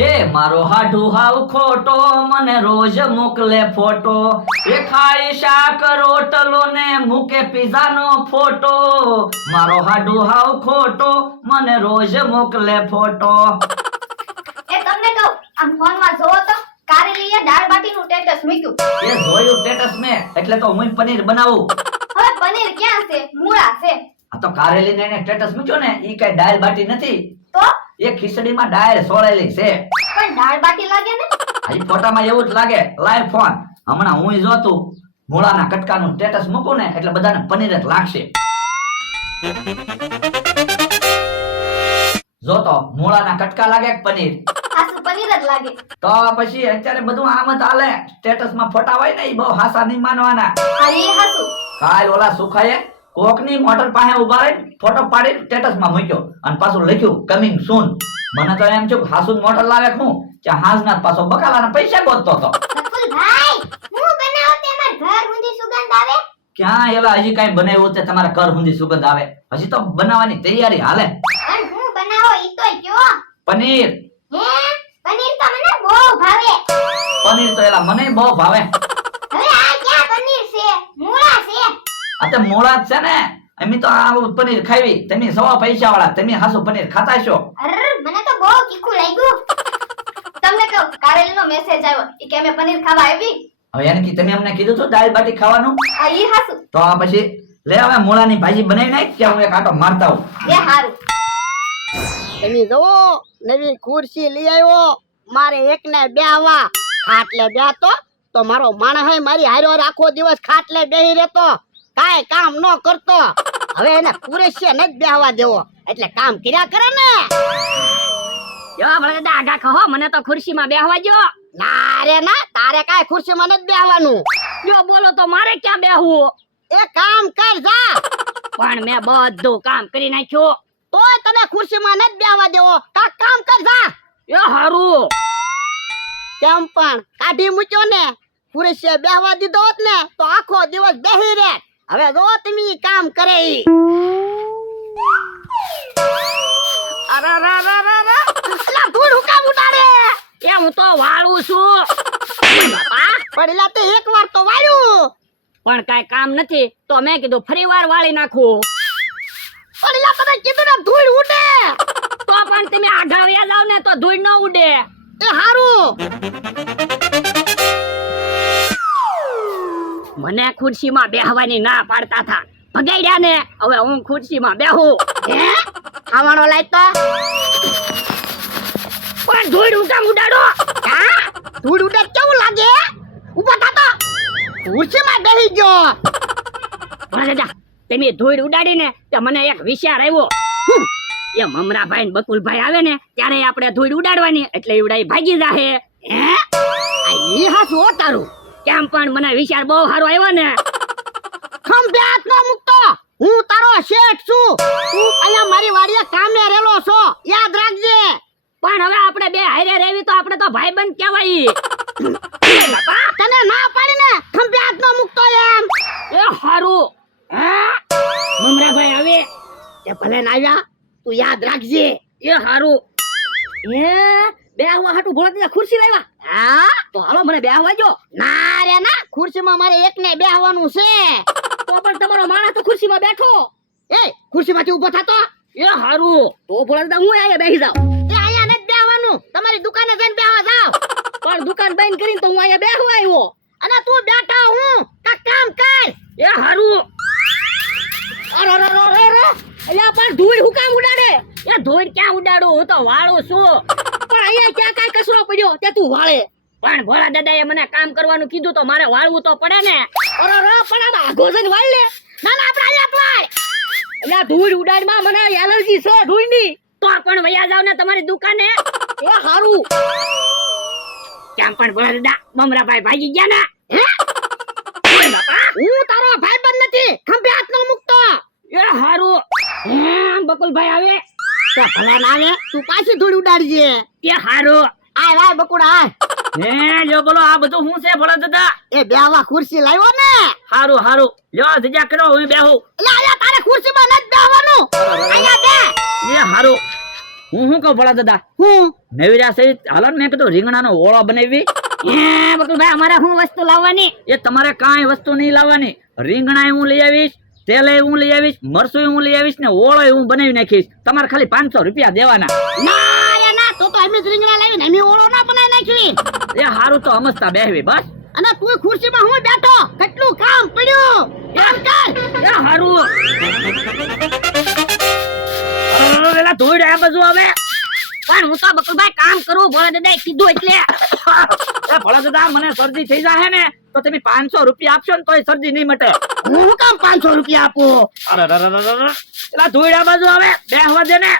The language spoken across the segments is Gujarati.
એ મારો હાડુ હાવ ખોટો મને રોજ મોકલે ફોટો એ ખાય શાક રોટલો ને મૂકે પીઝા નો ફોટો મારો હાડુ હાવ ખોટો મને રોજ મોકલે ફોટો એ તમને કહું આમ ફોનમાં જોવો તો કારેલીએ દાળ બાટીનું સ્ટેટસ મૂક્યું. એ જોયું સ્ટેટસ મેં એટલે તો હું પનીર બનાવું. હવે પનીર ક્યાં છે? મૂળા છે આ તો કારેલી ને સ્ટેટસ મૂક્યો ને ઈ કઈ દાળ બાટી નથી, તો એ ખીચડીમાં દાળ સોળેલી છે. પણ દાળ બાટી લાગે ને. આ ફોટામાં એવું જ લાગે. લાઈવ ફોન હમણાં હું જોતું મૂળાના કટકાનું સ્ટેટસ મૂકું ને એટલે બધાને પનીર જ લાગશે. જો તો મૂળાના કટકા લાગે કે પનીર? હાસુ પનીર જ લાગે. તો પછી અત્યારે બધું આમ જ હાલે. સ્ટેટસ માં ફોટા હોય ને એ બહુ હાસા નહીં માનવાના. હા એ હાસુ. કાલ ઓલા સુખાએ કોકની મોટર પાસે ઉભા રહી ફોટો પાડી સ્ટેટસ માં મૂક્યો અને પાછું લખ્યું કમિંગ સૂન. મને તો એમ થયું હાસુ મોટર લાવે હું કે હાંસના પાછો બકાલાના પૈસા ગોતતો હતો. ભાઈ હું બનાવો તે માર ઘર સુધી સુગંધ આવે. ક્યાં એલા હજી કઈ બનાવ્યું તે તમારા ઘર સુધી સુગંધ આવે? હજી તો બનાવવાની તૈયારી હાલે. પણ હું બનાવો ઈ તો કયો. પનીર. હે પનીર તો મને બહુ ભાવે. પનીર તો એલા મને બહુ ભાવે. હવે આ ક્યાં પનીર છે? મૂળા છે. આ તો મોળા જ છે ને. અમે તો આ પનીર ખાવી, તમે સવા પૈસા વાળા, તમે હાસુ પનીર ખાતા છો. મને તો બહુ તીખું લાગ્યું. તમને કહું કારેલીનો મેસેજ આવ્યો ઈ કે અમે પનીર ખાવા આવી. હવે એને કી તમે અમને કીધું હતું દાળ બાટી ખાવાનું? આ ઈ હાસુ. તો આ પછી લે હવે મૂળાની ભાજી બનાવી નાખ કે હું એક આટો મારતા આવું. એ હારું. તમે જોવો નવી ખુરશી લઈ આવ્યો મારે એકને બેહવા. ખાટલે બેહતો તો મારો માણસ હે મારી હારો આખો દિવસ ખાટલે બેહી રહેતો, કાંઈ કામ ન કરતો. હવે એને ખુરશી નથી બેહવા દેવો એટલે કામ કર્યા કરે ને. જો મને દાગા કહો, મને તો ખુરશીમાં બેહવા જો. ના રે ના, તારે કાંઈ ખુરશીમાં નથી બેહવાનું. જો બોલો તો મારે ક્યાં બેહવું? એ કામ કર જા. પણ મેં બધું કામ કરી નાખ્યું. તોય તને ખુરશીમાં નથી બેહવા દેવો. કામ કર જા. એ હારું. કેમ પણ કાઢી મૂક્યો ને, ખુરશીએ બેહવા દીધો હોત ને તો આખો દિવસ બેહી રહે. હવે જો તમે ઈ કામ કરે ઈ. અરે રા રા રા રા, અલા ધૂળ હુકામ ઉડાડે. એ હું તો વાળું છું. બાપા, પડેલા તે એકવાર તો વાળ્યું. પણ કાઈ કામ નથી તો મેં કીધું ફરી વાર વાળી નાખું. પડેલા તમે કીધું ને ધૂળ ઉડે. તો પણ તમે આઘા વ્યા જાવ ને તો ધૂળ ન ઉડે. એ હારું. મને ખુરશીમાં બેહવાની ના પાડતા થા, ભગાડ્યા ને. હવે હું ખુરશીમાં બેહું. હે ખાવાનો લાયતો પણ ધૂળ ઉકામ ઉડાડો. હા ધૂળ ઉડે કેવું લાગે? ઉભો થાતો ખુરશીમાં બેહી ગયો. પણ દાદા તમે ધૂળ ઉડાડીને તો મને એક વિચાર આવ્યો. એ મમરાભાઈ ને બકુલભાઈ આવે ને ત્યારે આપણે ધૂળ ઉડાડવાની એટલે ઉડાઈ ભાગી જાહે. હે આ ઈ હાસુ તારું. કેમ પણ મને વિચાર બહુ સારો આવ્યો ને. ખંભે હાથ ન મૂકતો, હું તારો શેઠ છું. તું અહીંયા મારી વાડીએ કામે રેલો છો, યાદ રાખજે. પણ હવે આપણે બે હારે રહેવી તો આપણે તો ભાઈબંધ કહેવાય. તને ના પાડીને ખંભે હાથ ન મૂકતો એમ. એ હારું. મમરાભાઈ આવે તે ભલે ના આવ્યા, તું યાદ રાખજે. એ હારું. એ બે આવા હાટુ ભોળા ખુરશી લાવ્યા. હા તો હાલો મને બેહવા જો. ના રે ના, ખુરશીમાં મારે એકને બેહવાનું છે. તો પણ તમારો માણસ તો ખુરશીમાં બેઠો. એ ખુરશીમાંથી ઊભો થાતો. એ હારું. તો ભોળા દાદા હું અહીંયા બેસી જાઉં. એ અહીંયા નથી બેહવાનું, તમારી દુકાને જઈને બેહવા જાવ. પણ દુકાન બંધ કરીને તો હું અહીંયા બેહવા આવ્યો. અને તું બેઠા હું કામ કર. એ હારું. અરે રે રે રે રે. અલ્યા પણ ધૂળ હું કામ ઉડાડે? એ ધૂળ ક્યાં ઉડાડું, હું તો વાળું છું. પણ અહીંયા ક્યાં કાંઈ કચરો પડ્યો તે તું વાળે. પણ ભોળા દાદાએ મને કામ કરવાનું કીધું તો મારે વાળવું તો પડે ને. અરે રે પણ આમાં આઘો જઈને વાળ લે. ના ના આપણે અહીંયા વાળ. અલ્યા ધૂળ ઉડાડમાં મને એલર્જી છે ધૂળની. તો પણ વયા જાવ ને તમારી દુકાને. એ હારું. કેમ પણ ભોળા દાદા મમરાભાઈ ભાગી ગયા ને. હે હું તારો ભાઈબંધ નથી, ખંભે હાથ ન મૂકતો. એ હારું. બકુલભાઈ આવે તો ભલે ના આવે, તું પાછી ધૂળ ઉડાડજે. એ હારું. આય વાય બકુડા આય. હે જો બોલો આ બધું શું છે ભોળા દાદા? એ બેહવા ખુરશી લાવ્યો ને. હારું હારું લ્યો જજા કરો હું બેહું. એટલે અહીંયા તારે ખુરશીમાં નથી બેહવાનું, અહીંયા બે. એ હારું. હું શું કહું ભલા દાદા હું નવીરા સહિત હાલો ને મેં કીધું રીંગણાનો ઓળો બનાવી બકુલભાઈ અમારે શું વસ્તુ લાવવાની? એ તમારે કાંઈ વસ્તુ નહીં લાવવાની રીંગણા હું લઈ આવીશ તેલે હું લઈ આવીશ મરસું હું લઈ આવીશ ને ઓળો હું બનાવી નાખીશ તમારે ખાલી 500 રૂપિયા દેવાના ના રે ના તો અમે જ રીંગણા લાવીને અમે ઓળો ના બનાવી નાખી એ હારું તો સમજતા બેહવી બસ અને તું ખુરશીમાં હું બેઠો કેટલું કામ પડ્યું કામ કર એ હારું વેલા ધોઈ આ બાજુ આવે પણ હું તો બકુલભાઈ કામ કરું ભોળા દાદાએ કીધું એટલે. એ ભલા દાદા મને શરદી થઈ જાય ને તો તમે 500 રૂપિયા આપશો ને તોય શરદી નહીં મટે હું કામ 500 રૂપિયા આપું અરે પેલા ધોઈ આ બાજુ આવે બેહવા દે ને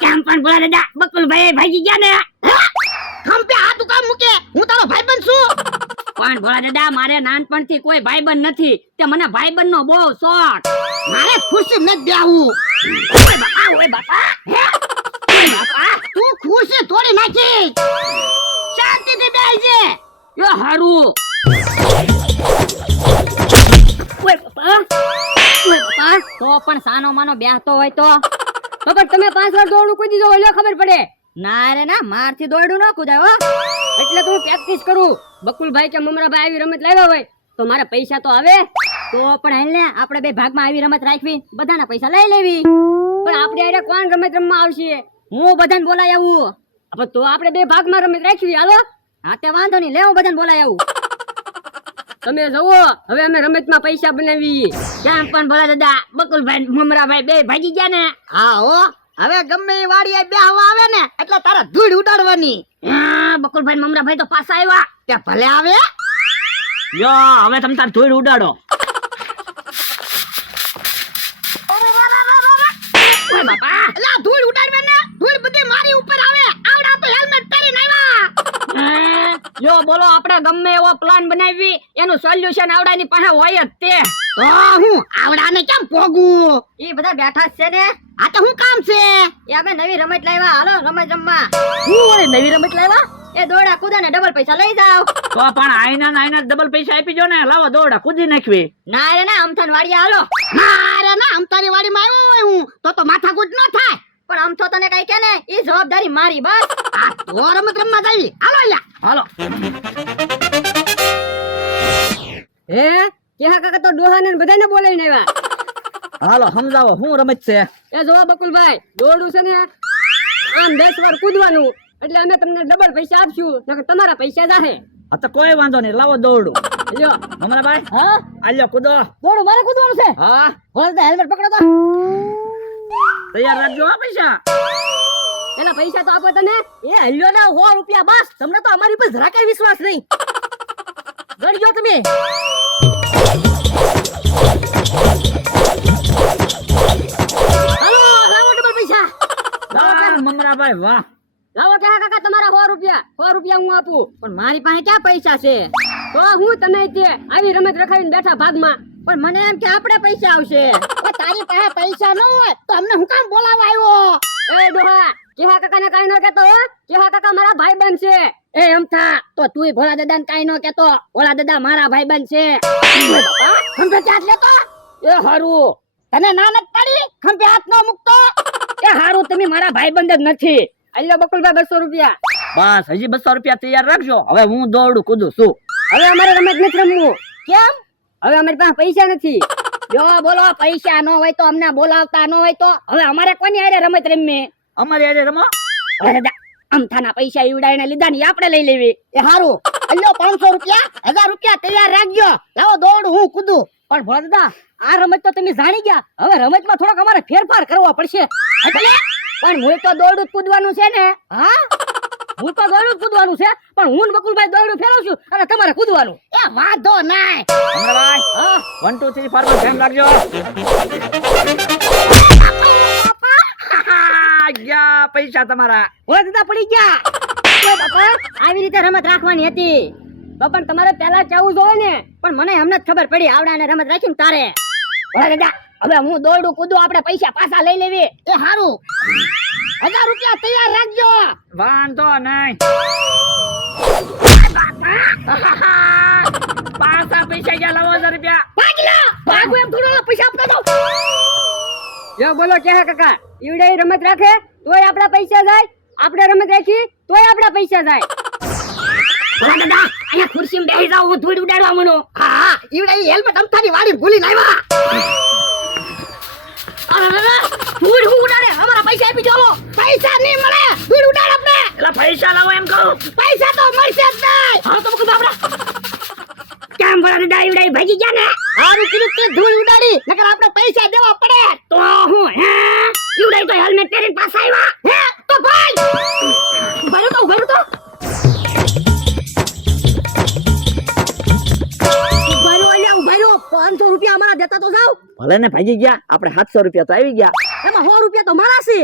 કેમ પણ ભોળા દાદા બકુલભાઈ ભાગી ગયા ને. ખંભે હાથ કામ મૂકે હું તારો ભાઈબંધ છું પણ ભોળા દાદા મારે નાનપણથી કોઈ ભાઈબંધ નથી તે મને ભાઈબંધનો બહુ શોખ. મારે ખુરશી નથી બેહવું ઓય બાપા હે ઓય બાપા તું ખુરશી તોડી નાખી શાંતિથી બેસજે એ હારું ઓય બાપા તો પણ સાનો માનો બેહતો હોય તો પણ તમે 5 વાર દોડું કૂદી દો એટલે ખબર પડે. ના રે ના મારથી દોડું ન કૂદાય હો. એટલે તો હું પ્રેક્ટિસ કરું. બકુલભાઈ કે મમરાભાઈ આવી રમત લાવ્યા હોય તો મારે પૈસા તો આવે તો પણ હેલ ને આપણે બે ભાગમાં આવી રમત રાખવી બધાના પૈસા લઈ લેવી. પણ આપણે અરે કોણ રમત રમવા આવશે? હું બધાને બોલાય આવું. હવે તો આપણે બે ભાગમાં રમત રાખવી હાલો. હા તે વાંધો નહીં લે હું બધાને બોલાય આવું. તમે જુઓ હવે અમે રમતમાં પૈસા બનાવી. કેમ પણ ભલા દાદા બકુલભાઈ મમરાભાઈ બે ભાગી ગયા ને. હા હો હવે ગમે એ વાડીએ બેહવા આવે ને એટલે તારે ધૂળ ઉડાડવાની હા, બકુલભાઈ મમરાભાઈ તો પાછા આવ્યા. તે ભલે આવે યો હવે તમે તાર ધોઈ ઉડાડો ઓય બાપા એલા ધૂળ ઉડાડવે ને ધૂળ બધી મારી ઉપર આવે આવડા તો હેલ્મેટ પહેરીને આવ્યા જો બોલો આપણે ગમે એવો પ્લાન બનાવી એનું સોલ્યુશન આવડાની પાસે હોય જ તે. તો હું આવડાને કેમ પોગું ઈ બધા બેઠા જ છે ને. આ તો હું કામ છે એ અમે નવી રમત લાવ્યા હાલો રમત રમવા. હું વળી નવી રમત લાવ્યા એ દોડા કૂદા ને ડબલ પૈસા લઈ જાવ. તો પણ આઈના ડબલ પૈસા આપી જો ને લાવો દોડા કૂદી નાખવી ના રે ના અમથાન વાડિયા હાલો. અરે ના અમતારી વાડીમાં આવ્યો હોય હું તો માથાકૂટ ન થાય પણ અમથો તને કઈ કે ને ઈ જવાબદારી મારી બસ. આ તો રમત રમવા જાવી હાલો લ્યા હાલો હે કેહા કાકા તો ડોહાને બધાને બોલાઈને આવ્યા. હાલો સમજાવો શું રમત છે એ જોવા બકુલભાઈ દોડું છે ને આમ 10 વાર કૂદવાનું એટલે અમે તમને ડબલ પૈસા આપશું નકર તમારા પૈસા જાહે. હા તો કોઈ વાંધો નહીં લાવો દોડું લ્યો મમરાભાઈ હા આલ્યો કૂદો દોડું મારે કૂદવાનું છે. હા બોલ તો હેલ્મેટ પકડો તો. તૈયાર રાખજો હા પૈસા એલા પૈસા તો આપો તમે. એ હલ્યો ના 100 રૂપિયા બસ. તમને તો અમારી પર જરા કઈ વિશ્વાસ નહીં. ગણજો તમે. હાલો લાવો ડબલ પૈસા. વાહ મમરાભાઈ વાહ લાવો કે કાકા તમારા 100 રૂપિયા હું આપું. પણ મારી પાસે ક્યાં પૈસા છે? તો હું તમે તે આવી રમત રખાવીને બેઠા ભાગમાં. પણ મને એમ કે આપણે પૈસા આવશે. ઓ તારી પાસે પૈસા ન હોય તો અમને હું કામ બોલાવા આવ્યો એ ડોહા કેહા કાકાને કાઈ ન કહેતો હો. કેહા કાકા મારા ભાઈબંધ છે. એ અમથા તો તુંય ભોળા દાદાને કાઈ ન કહેતો. ભોળા દાદા મારા ભાઈબંધ છે. ખંભે હાથ લેતો એ હારું તને ના નથી પડી ખંભે હાથ ન મૂકતો એ હારું તમે મારા ભાઈબંધ જ નથી. આલ્યો બકુલભાઈ 200 રૂપિયા. બસ હજી 200 રૂપિયા તૈયાર રાખજો હવે હું દોડું કૂદું છું હવે અમારે રમત નથી રમવું. કેમ? હવે અમારી પાસે પૈસા નથી. જો બોલો પૈસા ન હોય તો અમને બોલાવતા ન હોય તો હવે અમારે કોની હારે રમત રમવી? અમારી આજે રમો હવે દાદા અમથાના પૈસા ઈવડાઈને લીધા ને આપણે લઈ લેવી. એ હારું અલ્યો 500 રૂપિયા 1000 રૂપિયા તૈયાર રાખજો લાવો દોડ હું કૂદું પણ ભોળા દાદા આ રમત તો તમે જાણી ગયા. હવે રમતમાં થોડોક અમારે ફેરફાર કરવો પડશે. એટલે પણ હું તો દોડું જ કૂદવાનું છે ને. હા હું તો દોડું જ કૂદવાનું છે પણ હું ને બકુલભાઈ દોડું ફેરવશું અને તમારે કૂદવાનું. એ વાંધો નાય મમરાભાઈ હા 1 2 3 4 માં ધ્યાન રાખજો ગયા પૈસા તમારા ભોળા દાદા પડી ગયા. ઓય બાપા આવી રીતે રમત રાખવાની હતી. તો પણ તમારે પહેલા ચાવું જોવે ને. પણ મને હમણાં જ ખબર પડી આવડાને રમત રાખીને તારે. ભોળા દાદા હવે હું દોડું કૂદું આપણે પૈસા પાછા લઈ લેવી. એ હારું 1000 રૂપિયા તૈયાર રાખજો વાંધો નહીં પાછા પૈસા ગયા લાવો 1000 રૂપિયા ભાગ લો ભાગો એમ થોડો પૈસા આપતા જાઓ. જો બોલો કે કાકા ઈવડે રમત રાખે તોય આપડા પૈસા જાય, આપણે રમત રાખી તોય આપડા પૈસા જાય. ભલા દાદા અહીંયા ખુરશીમાં બેસી જાવ, હું ધૂળ ઉડાડવા મનો. હા ઈવડે ઈ હેલ્મેટ અમથાની વાડી ભૂલીને આવ્યા. ધૂળ હું ઉડાડે, અમારા પૈસા આપી ચાલો. પૈસા નહીં મળે, ધૂળ ઉડાડ આપણે. એટલે પૈસા લાવો એમ કહું. પૈસા તો મળશે જ નહીં. હા તો મુકું બાપડા. કેમ ભલા દાદા ઈવડે ભાગી ગયા ને? હારું કીધું કે ધૂળ ઉડાડી, નકર આપણે પૈસા દેવા પડે. તો હું હે ઈવડે તો હેલ્મેટ પહેરીને પાછા આવ્યા. હે તો ભાઈ ઉભા તો ઉભા તો ઉભા રહ્યો 500 રૂપિયા અમારા દેતા તો જાવ. ભલે ને ભાગી ગયા, આપણે 700 રૂપિયા તો આવી ગયા. એમાં 100 રૂપિયા તો મારા છે.